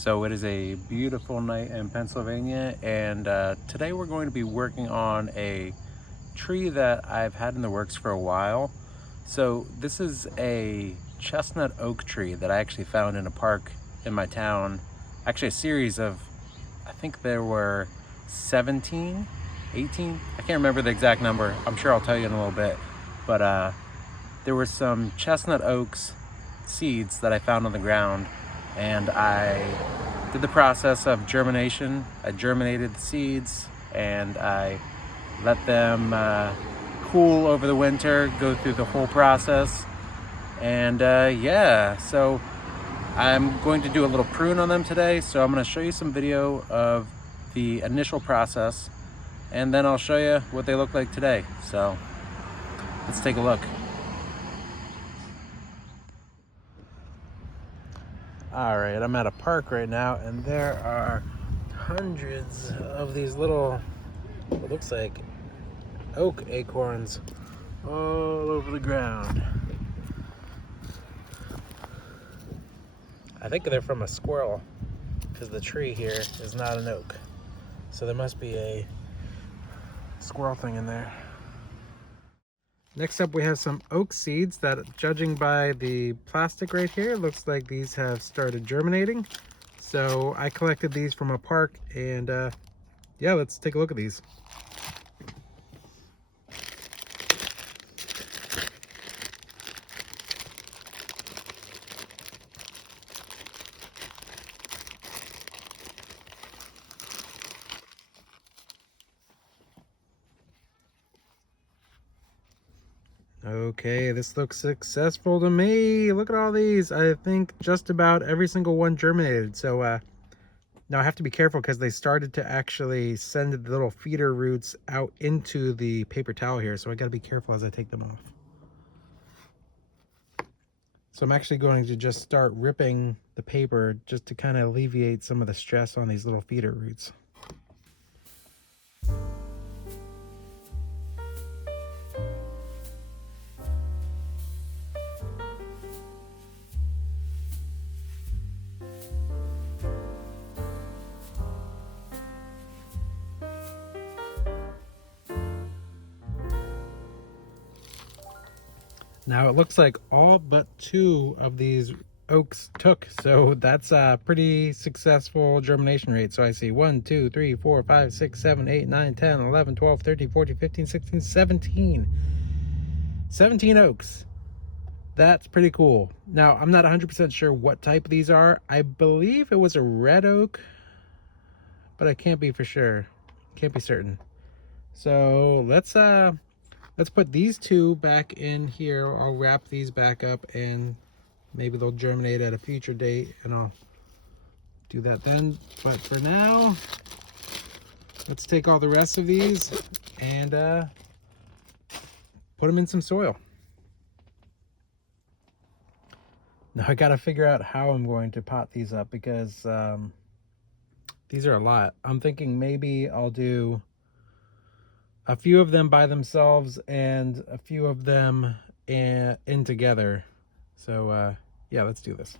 So it is a beautiful night in Pennsylvania, and today we're going to be working on a tree that I've had in the works for a while. So this is a chestnut oak tree that I actually found in a park in my town. Actually a series of, I think there were 17, 18, I can't remember the exact number. I'm sure I'll tell you in a little bit. But there were some chestnut oaks seeds that I found on the ground, and I did the process of germination. I germinated the seeds and I let them cool over the winter, go through the whole process. And yeah, so I'm going to do a little prune on them today. So I'm going to show you some video of the initial process, and then I'll show you what they look like today. So let's take a look. All right, I'm at a park right now, and there are hundreds of these little, what looks like oak acorns all over the ground. I think they're from a squirrel, because the tree here is not an oak. So there must be a squirrel thing in there. Next up, we have some oak seeds that, judging by the plastic right here, looks like these have started germinating. So I collected these from a park, and yeah, let's take a look at these. Okay, this looks successful to me. Look at all these. I think just about every single one germinated. So now I have to be careful because they started to actually send the little feeder roots out into the paper towel here. So I got to be careful as I take them off. So I'm actually going to just start ripping the paper just to kind of alleviate some of the stress on these little feeder roots. Now it looks like all but 2 of these oaks took, so that's a pretty successful germination rate. So I see 1, 2, 3, 4, 5, 6, 7, 8, 9, 10, 11, 12, 13, 14, 15, 16, 17. 17 oaks. That's pretty cool. Now I'm not 100% sure what type these are. I believe it was a red oak, but I can't be for sure. Can't be certain. So let's put these 2 back in here. I'll wrap these back up, and maybe they'll germinate at a future date, and I'll do that then. But for now, let's take all the rest of these and put them in some soil. Now I gotta figure out how I'm going to pot these up, because these are a lot. I'm thinking maybe I'll do a few of them by themselves and a few of them in together. So yeah, let's do this.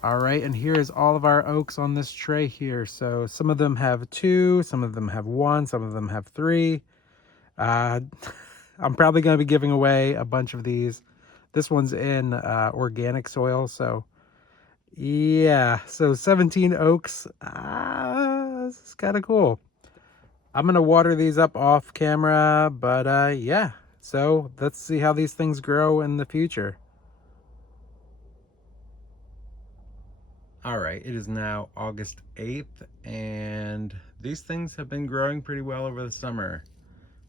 All right, and here's all of our oaks on this tray here. So some of them have 2, some of them have 1, some of them have 3. I'm probably going to be giving away a bunch of these. This one's in organic soil, so yeah. So 17 oaks. This is kind of cool. I'm going to water these up off camera, but yeah. So let's see how these things grow in the future. All right, it is now August 8th, and these things have been growing pretty well over the summer.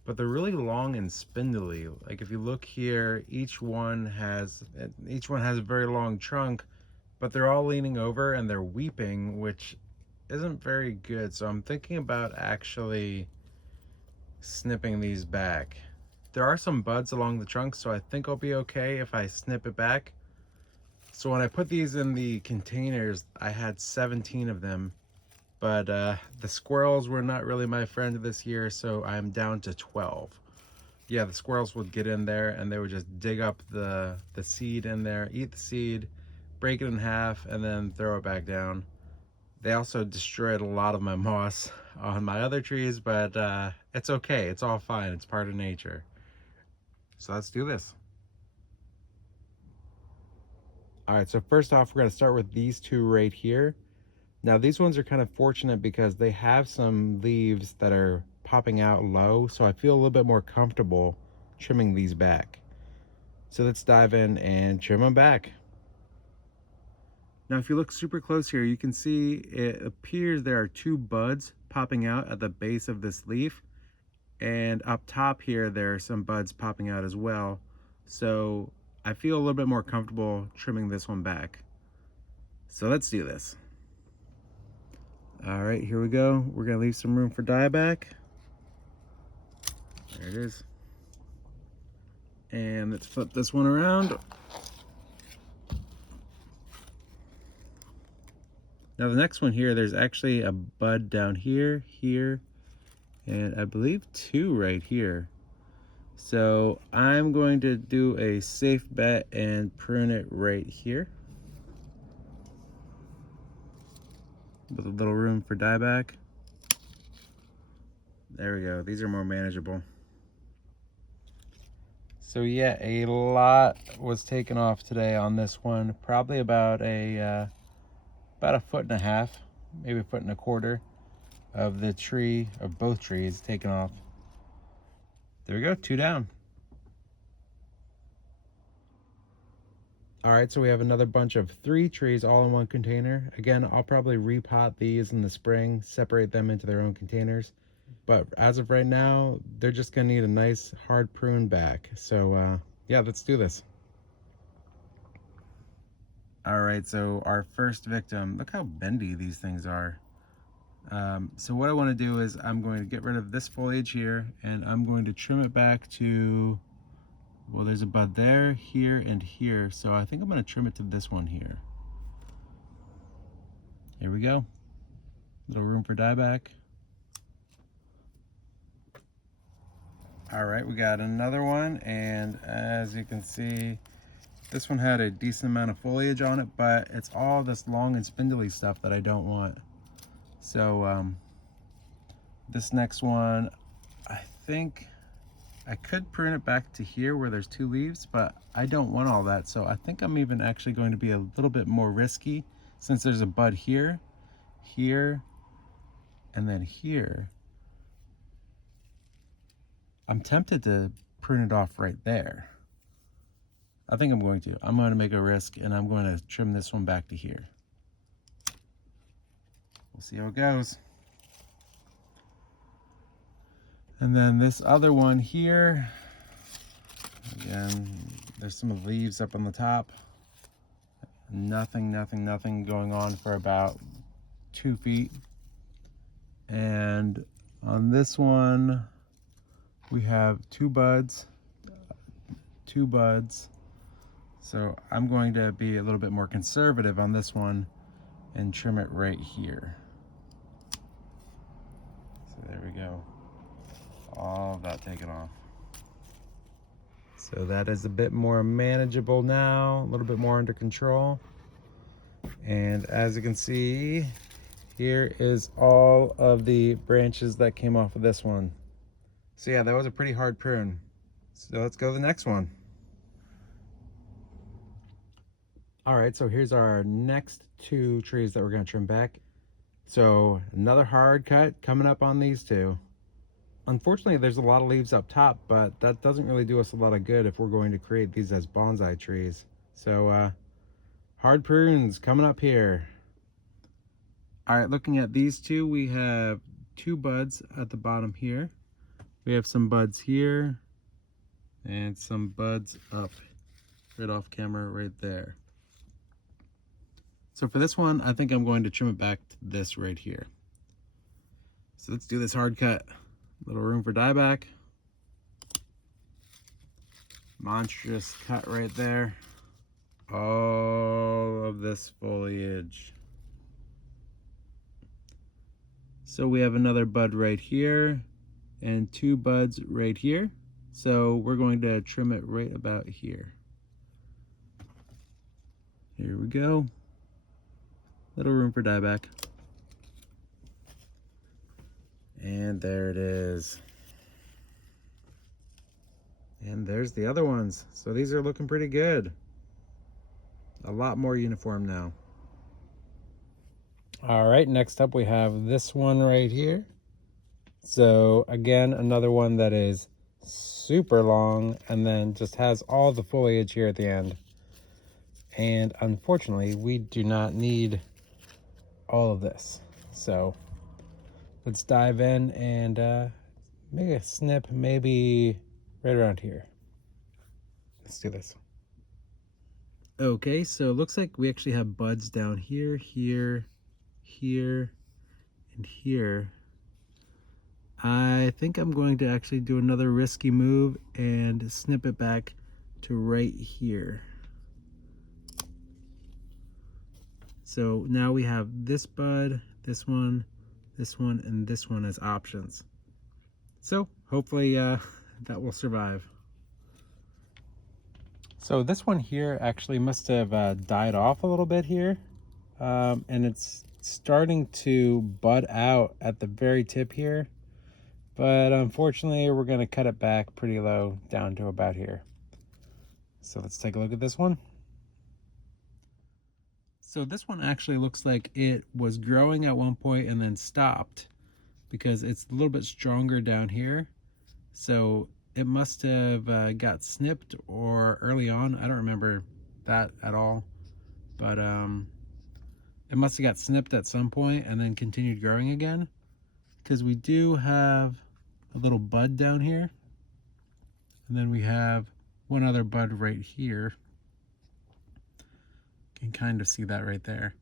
but they're really long and spindly. Like if you look here, each one has a very long trunk, but they're all leaning over and they're weeping, which isn't very good. So I'm thinking about actually snipping these back. There are some buds along the trunk, so I think I'll be okay if I snip it back. So when I put these in the containers, I had 17 of them, but the squirrels were not really my friend this year, so I'm down to 12. Yeah, the squirrels would get in there and they would just dig up the seed in there, eat the seed, break it in half, and then throw it back down. They also destroyed a lot of my moss on my other trees, but it's okay. It's all fine. It's part of nature. So let's do this. All right, so first off, we're gonna start with these two right here. Now these ones are kind of fortunate because they have some leaves that are popping out low, so I feel a little bit more comfortable trimming these back. So let's dive in and trim them back. Now if you look super close here, you can see it appears there are two buds popping out at the base of this leaf, and up top here there are some buds popping out as well. So I feel a little bit more comfortable trimming this one back. So let's do this. All right, here we go. We're gonna leave some room for dieback. There it is. And let's flip this one around. Now the next one here, there's actually a bud down here, here, and I believe two right here. So I'm going to do a safe bet and prune it right here, with a little room for dieback. There we go. These are more manageable. So yeah, a lot was taken off today on this one. Probably about a 1.5 feet, maybe 1.25 feet of the tree, of both trees, taken off. There we go, 2 down. All right, so we have another bunch of 3 trees all in one container. Again, I'll probably repot these in the spring, separate them into their own containers. But as of right now, they're just gonna need a nice hard prune back. So yeah, let's do this. All right, so our first victim, look how bendy these things are. So what I wanna do is I'm going to get rid of this foliage here, and I'm going to trim it back to, well, there's a bud there, here, and here. So I think I'm gonna trim it to this one here. Here we go. Little room for dieback. All right, we got another one, and as you can see, this one had a decent amount of foliage on it, but it's all this long and spindly stuff that I don't want. So this next one, I think I could prune it back to here where there's 2 leaves, but I don't want all that. So I think I'm even actually going to be a little bit more risky, since there's a bud here, here, and then here. I'm tempted to prune it off right there. I think I'm going to. I'm going to make a risk, and I'm going to trim this one back to here. We'll see how it goes. And then this other one here, again, there's some leaves up on the top. Nothing going on for about 2 feet. And on this one, we have 2 buds. So I'm going to be a little bit more conservative on this one and trim it right here. So there we go. All of that taken off. So that is a bit more manageable now, a little bit more under control. And as you can see, here is all of the branches that came off of this one. So yeah, that was a pretty hard prune. So let's go to the next one. All right, so here's our next 2 trees that we're gonna trim back. So another hard cut coming up on these 2. Unfortunately, there's a lot of leaves up top, but that doesn't really do us a lot of good if we're going to create these as bonsai trees. So hard prunes coming up here. All right, looking at these 2, we have 2 buds at the bottom here. We have some buds here and some buds up right off camera right there. So for this one, I think I'm going to trim it back to this right here. So let's do this hard cut. Little room for dieback. Monstrous cut right there. All of this foliage. So we have another bud right here and 2 buds right here. So we're going to trim it right about here. Here we go. Little room for dieback. And there it is. And there's the other ones. So these are looking pretty good. A lot more uniform now. All right, next up we have this one right here. So again, another one that is super long and then just has all the foliage here at the end. And unfortunately, we do not need all of this. So let's dive in and make a snip maybe right around here. Let's do this. Okay, so it looks like we actually have buds down here, here, here, and here. I think I'm going to actually do another risky move and snip it back to right here. So now we have this bud, this one, and this one as options. So hopefully that will survive. So this one here actually must have died off a little bit here. And it's starting to bud out at the very tip here. But unfortunately, we're going to cut it back pretty low down to about here. So let's take a look at this one. So this one actually looks like it was growing at one point and then stopped because it's a little bit stronger down here. So it must have got snipped or early on. I don't remember that at all. But it must have got snipped at some point and then continued growing again. Because we do have a little bud down here. And then we have one other bud right here. You can kind of see that right there.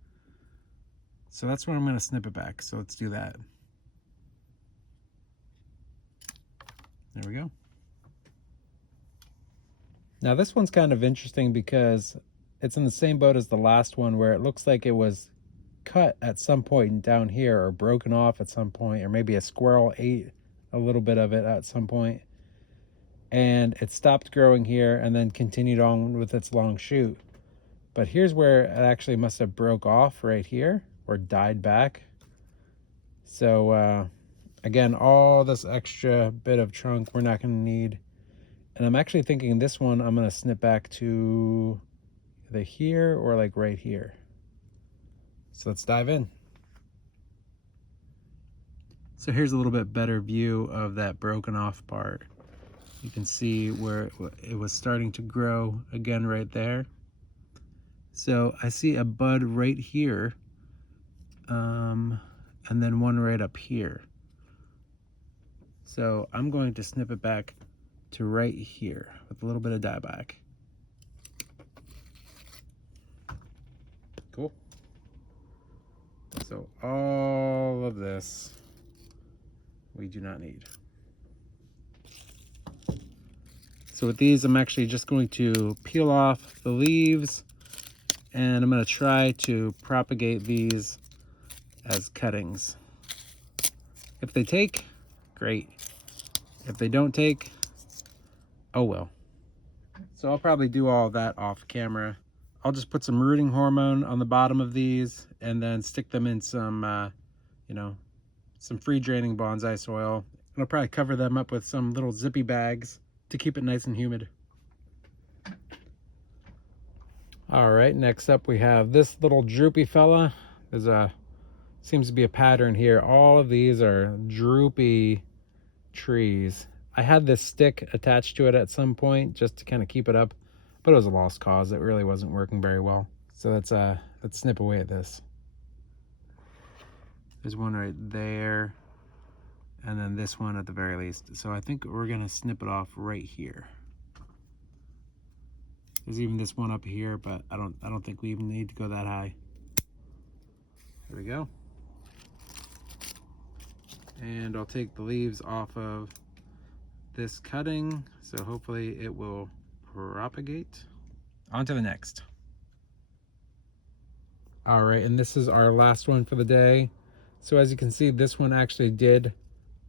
So that's where I'm going to snip it back. So let's do that. There we go. Now this one's kind of interesting because it's in the same boat as the last one where it looks like it was cut at some point down here or broken off at some point, or maybe a squirrel ate a little bit of it at some point. And it stopped growing here and then continued on with its long shoot. But here's where it actually must have broke off right here or died back. So again, all this extra bit of trunk we're not going to need. And I'm actually thinking this one I'm going to snip back to either here or like right here. So let's dive in. So here's a little bit better view of that broken off part. You can see where it was starting to grow again right there. So I see a bud right here, and then one right up here. So I'm going to snip it back to right here with a little bit of dieback. Cool. So all of this we do not need. So with these, I'm actually just going to peel off the leaves, and I'm going to try to propagate these as cuttings. If they take, great. If they don't take, oh well. So I'll probably do all of that off camera. I'll just put some rooting hormone on the bottom of these and then stick them in some, some free draining bonsai soil. And I'll probably cover them up with some little zippy bags to keep it nice and humid. All right, next up we have this little droopy fella. Seems to be a pattern here. All of these are droopy trees. I had this stick attached to it at some point just to kind of keep it up, but it was a lost cause. It really wasn't working very well. So let's snip away at this. There's one right there. and then this one at the very least. So I think we're gonna snip it off right here. There's even this one up here, but I don't think we even need to go that high. There we go. And I'll take the leaves off of this cutting, so hopefully it will propagate. On to the next. All right, and this is our last one for the day. So as you can see, this one actually did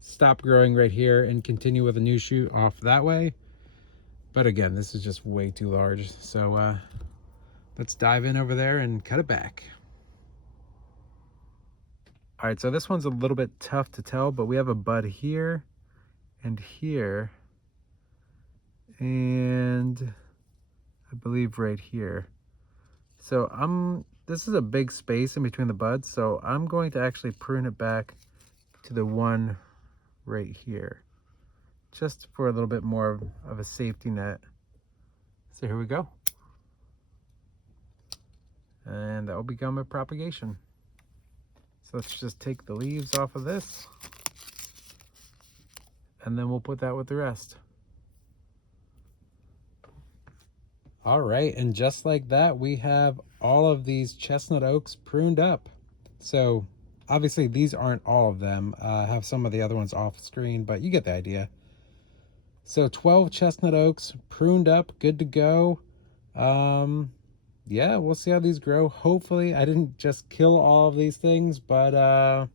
stop growing right here and continue with a new shoot off that way. But again, this is just way too large. So let's dive in over there and cut it back. All right, so this one's a little bit tough to tell, but we have a bud here and here, and I believe right here. So this is a big space in between the buds, so I'm going to actually prune it back to the one right here, just for a little bit more of a safety net. So here we go. And that will become a propagation. So let's just take the leaves off of this, and then we'll put that with the rest. All right, and just like that, we have all of these chestnut oaks pruned up. So obviously these aren't all of them. I have some of the other ones off screen, but you get the idea. So 12 chestnut oaks pruned up, good to go. Yeah, we'll see how these grow. Hopefully I didn't just kill all of these things, but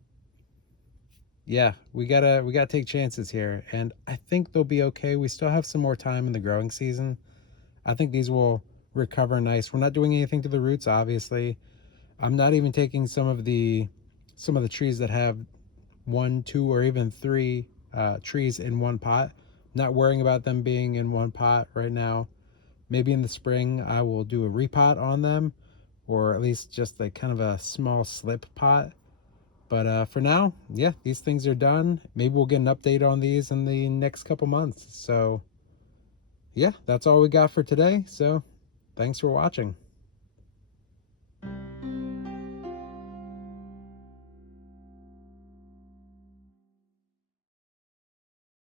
yeah, we gotta take chances here, and I think they'll be okay. We still have some more time in the growing season. I think these will recover nice. We're not doing anything to the roots, obviously. I'm not even taking some of the trees that have 1, 2, or even 3 trees in one pot. Not worrying about them being in one pot right now. Maybe in the spring I will do a repot on them, or at least just like kind of a small slip pot. But for now, yeah, these things are done. Maybe we'll get an update on these in the next couple months. So yeah, that's all we got for today. So thanks for watching.